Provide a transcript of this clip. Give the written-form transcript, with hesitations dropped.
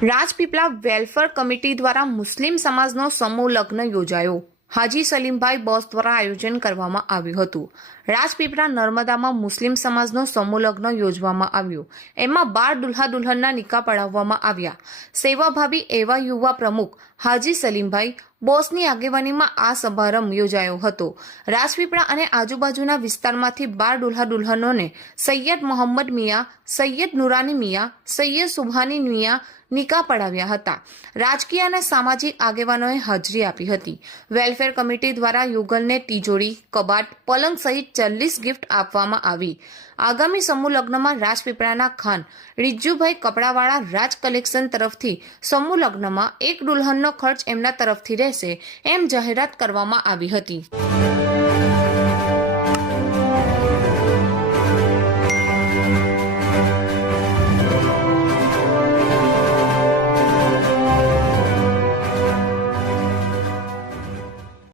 Rajpipla welfare committee દ્વારા મુસ્લિમ સમાજનો સમૂહ લગ્ન યોજાયો। હાજી સલીમભાઈ બોસ દ્વારા આયોજન કરવામાં આવ્યું હતું। રાજપીપળા નર્મદામાં મુસ્લિમ સમાજનો સમૂહ લગ્ન યોજવામાં આવ્યું। એમાં 12 દુલ્હા દુલ્હનના નિકાહ પડાવવામાં આવ્યા। સેવાભાવી એવા યુવા પ્રમુખ હાજી સલીમભાઈ બોસની આગેવાનીમાં આ સમારંભ યોજાયો હતો। રાજપીપળા અને આજુબાજુના વિસ્તારમાંથી 12 દુલ્હા દુલ્હનોને સૈયદ મોહમ્મદ મિયા, સૈયદ નુરાની મિયા, સૈયદ સુભાની મિયા નિકાહ પડાવ્યા હતા। રાજકીય અને સામાજિક આગેવાનોએ હાજરી આપી હતી। વેલફેર કમિટી દ્વારા યુગલને તિજોરી, કબાટ, પલંગ સહિત 40 ગિફ્ટ આપવામાં આવી। આગામી સમૂહ લગ્નમાં રાજપીપળાના ખાન રીજ્જુભાઈ કપડાવાળા રાજ કલેક્શન તરફથી સમૂહ લગ્નમાં એક દુલ્હનનો ખર્ચ એમના તરફથી રહેશે એમ જાહેરાત કરવામાં આવી હતી।